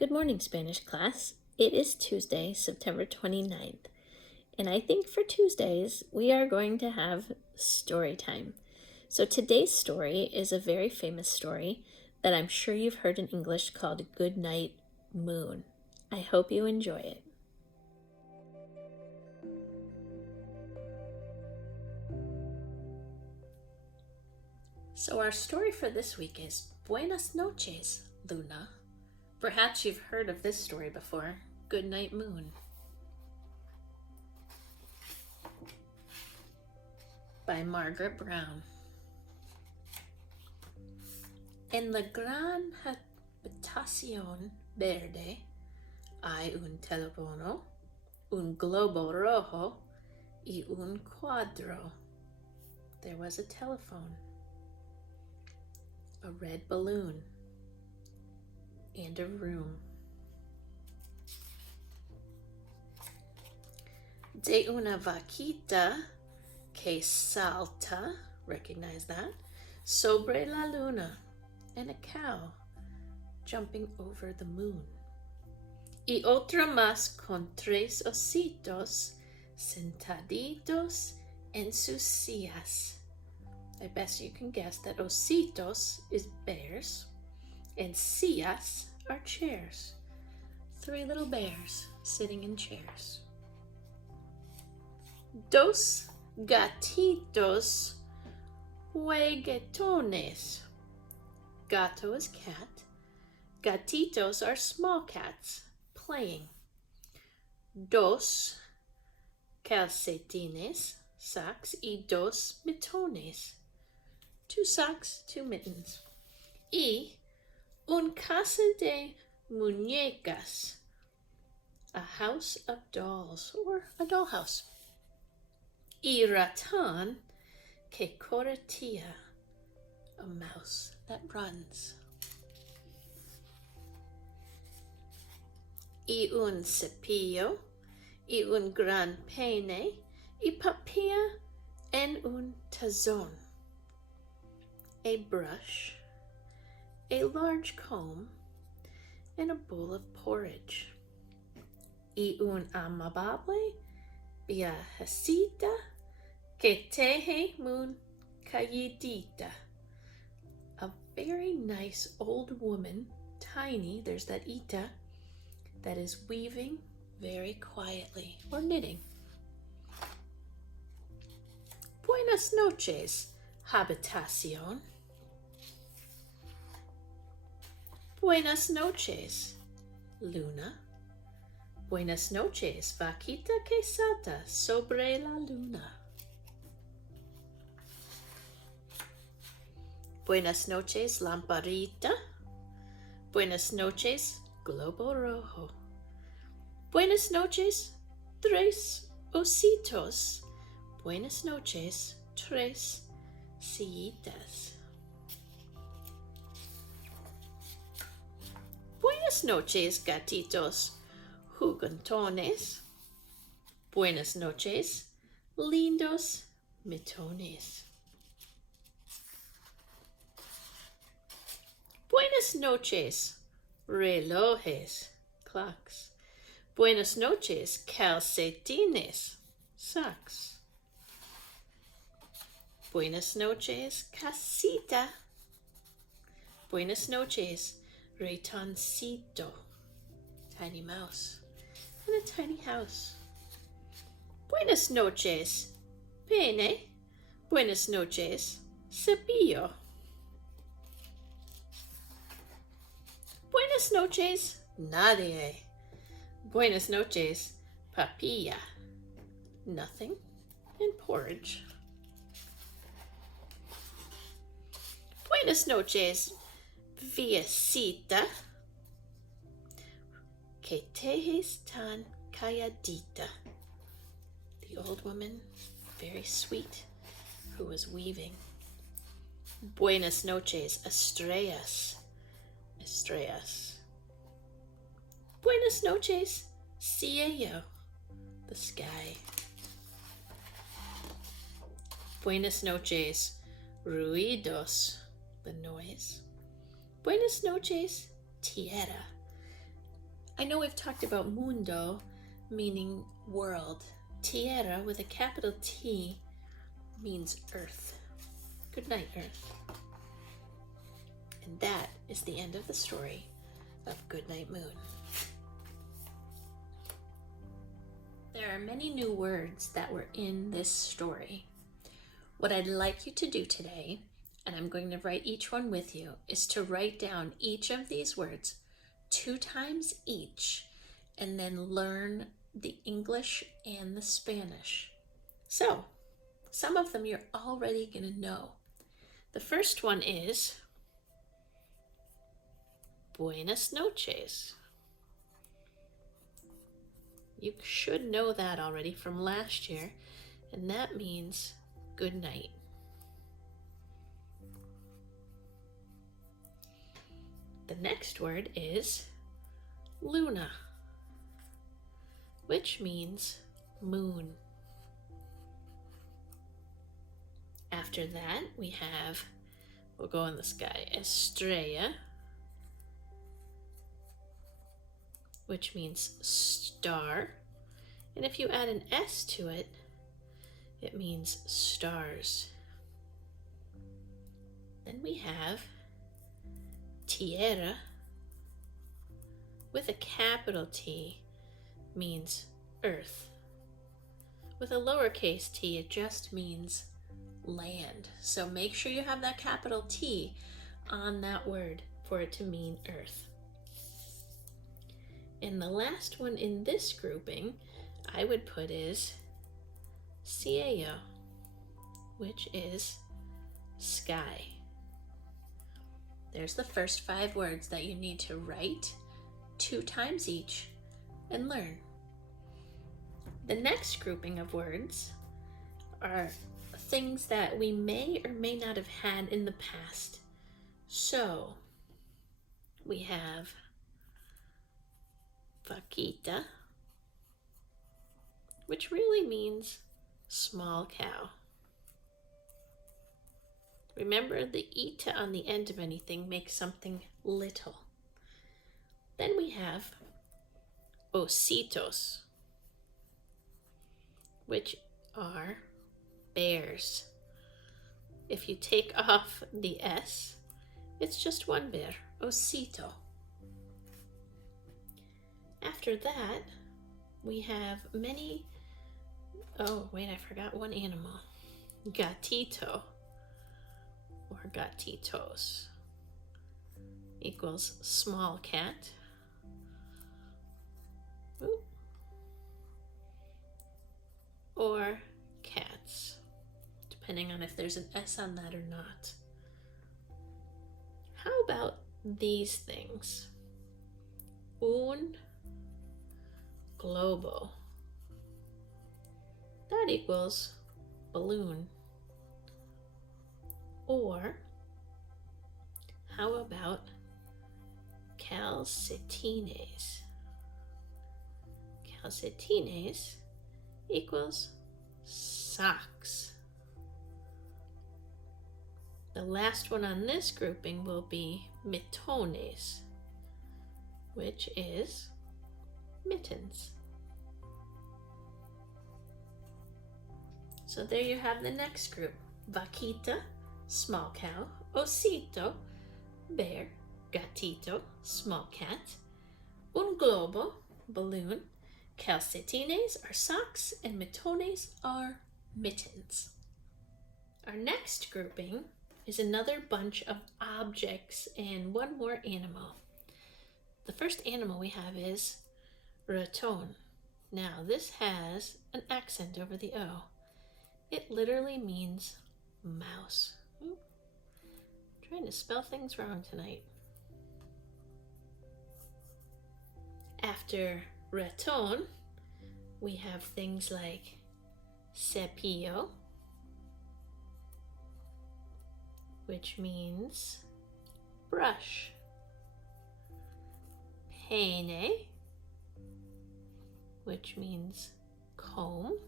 Good morning, Spanish class. It is Tuesday, September 29th, and I think for Tuesdays we are going to have story time. So today's story is a very famous story that I'm sure you've heard in English called Good Night Moon. I hope you enjoy it. So our story for this week is Buenas noches, Luna. Perhaps you've heard of this story before, Good Night Moon. By Margaret Brown. En la gran habitación verde hay un teléfono, un globo rojo y un cuadro. There was a telephone, a red balloon, and a room. De una vaquita que salta, recognize that, sobre la luna, and a cow jumping over the moon. Y otra más con tres ositos sentaditos en sus sillas. I bet you can guess that ositos is bears and sillas are chairs. 3 little bears sitting in chairs. Dos gatitos juguetones. Gato is cat. Gatitos are small cats playing. Dos calcetines, socks, y dos mitones. 2 socks, 2 mittens. Y un casa de muñecas, a house of dolls, or a dollhouse. Y ratón que corretea, a mouse that runs. Y un cepillo, y un gran peine, y papilla en un tazón. A brush, a large comb, and a bowl of porridge. Y un amable viejecita que teje muy calladita. A very nice old woman, tiny, there's that ita, that is weaving very quietly, or knitting. Buenas noches, habitación. Buenas noches, Luna. Buenas noches, vaquita que salta sobre la luna. Buenas noches, lamparita. Buenas noches, globo rojo. Buenas noches, tres ositos. Buenas noches, tres sillitas. Buenas noches, gatitos juguetones. Buenas noches, lindos mitones. Buenas noches, relojes, clocks. Buenas noches, calcetines, socks. Buenas noches, casita. Buenas noches, ratoncito, tiny mouse, and a tiny house. Buenas noches, pene. Buenas noches, cepillo. Buenas noches, nadie. Buenas noches, papilla, nothing, and porridge. Buenas noches, viejecita, que tejes tan calladita. The old woman, very sweet, who was weaving. Buenas noches, estrellas. Estrellas. Buenas noches, cielo, the sky. Buenas noches, ruidos, the noise. Buenas noches, tierra, I know we've talked about mundo, meaning world. Tierra, with a capital T, means earth. Good night, Earth. And that is the end of the story of Goodnight Moon. There are many new words that were in this story. What I'd like you to do today, and I'm going to write each one with you, is to write down each of these words 2 times each, and then learn the English and the Spanish. So, some of them you're already going to know. The first one is Buenas noches. You should know that already from last year, and that means good night. The next word is luna, which means moon. After that, we have, we'll go in the sky, estrella, which means star. And if you add an S to it, it means stars. Then we have tierra, with a capital T, means earth. With a lowercase t, it just means land. So make sure you have that capital T on that word for it to mean earth. And the last one in this grouping I would put is cielo, which is sky. There's the first 5 words that you need to write 2 times each and learn. The next grouping of words are things that we may or may not have had in the past. So we have vaquita, which really means small cow. Remember, the ita on the end of anything makes something little. Then we have ositos, which are bears. If you take off the S, it's just one bear, osito. After that, we have many, oh wait, I forgot one animal. Gatito, or gatitos, equals small cat. Ooh. Or cats, depending on if there's an S on that or not. How about these things? Un globo. That equals balloon. Or how about calcetines? Calcetines equals socks. The last one on this grouping will be mitones, which is mittens. So there you have the next group. Vaquita, small cow. Osito, bear. Gatito, small cat. Un globo, balloon. Calcetines are socks, and mitones are mittens. Our next grouping is another bunch of objects and one more animal. The first animal we have is raton. Now this has an accent over the O. It literally means mouse. Ooh, trying to spell things wrong tonight. After raton, we have things like cepillo, which means brush. Peine, which means comb.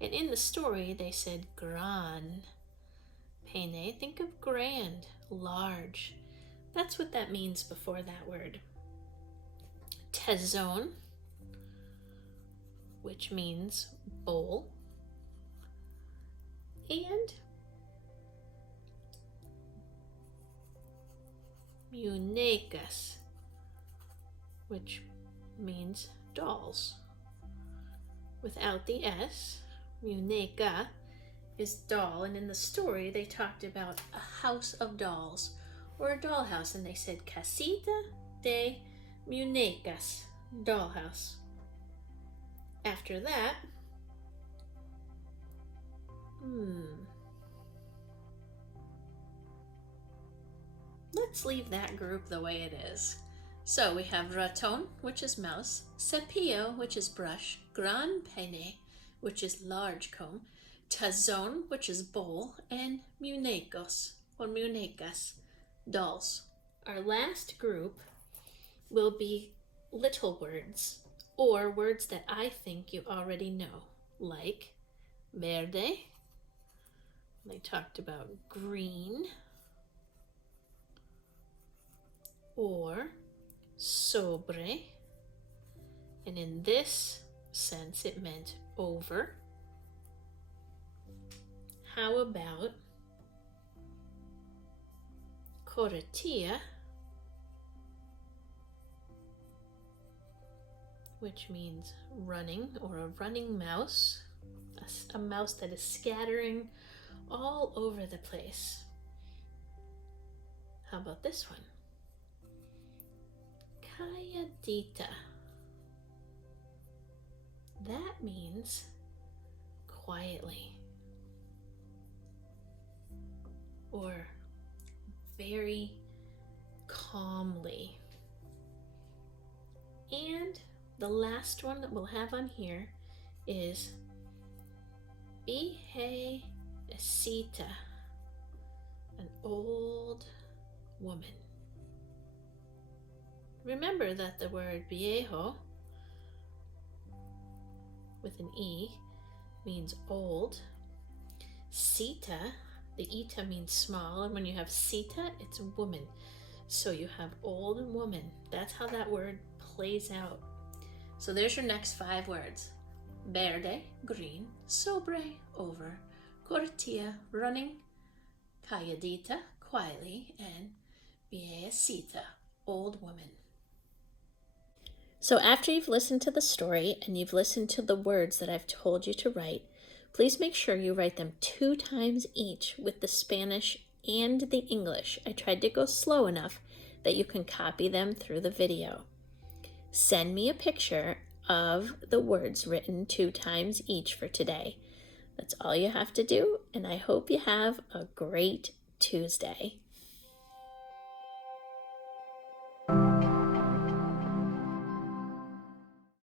And in the story, they said gran peine. Think of grand, large. That's what that means before that word. tazón, which means bowl, and muñecas, which means dolls. Without the S, muñeca is doll, and in the story they talked about a house of dolls or a dollhouse, and they said casita de muñecas, dollhouse. After that, let's leave that group the way it is. So we have raton, which is mouse, cepillo, which is brush, gran pene, which is large comb, tazón, which is bowl, and muñecos, or muñecas, dolls. Our last group will be little words, or words that I think you already know, like verde. They talked about green, or sobre, and in this sense it meant over. How about corretilla, which means running, or a running mouse, a mouse that is scattering all over the place. How about this one? Calladita. That means quietly, or very calmly. And the last one that we'll have on here is viejecita, an old woman. Remember that the word viejo with an E means old. Cita, the ita means small, and when you have cita, it's woman. So you have old and woman. That's how that word plays out. So there's your next 5 words. Verde, green, sobre, over, corretilla, running, calladita, quietly, and viejecita, old woman. So after you've listened to the story and you've listened to the words that I've told you to write, please make sure you write them 2 times each with the Spanish and the English. I tried to go slow enough that you can copy them through the video. Send me a picture of the words written 2 times each for today. That's all you have to do, and I hope you have a great Tuesday.